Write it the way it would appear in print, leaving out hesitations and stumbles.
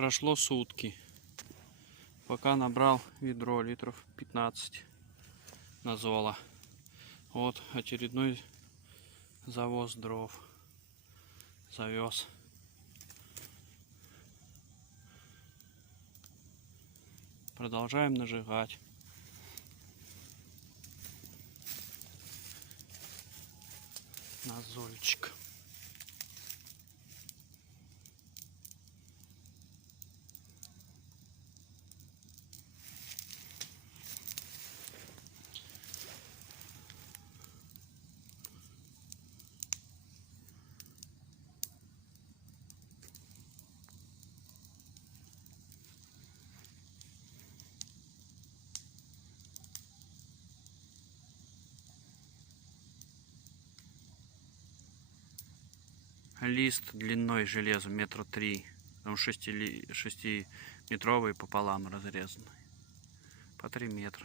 Прошло сутки. Пока набрал ведро литров 15 на золо. Вот очередной завоз дров. Завез. Продолжаем нажигать. На зольчик. Лист длиной железа 3 метра, там 6-метровый пополам разрезанный, по 3 метра.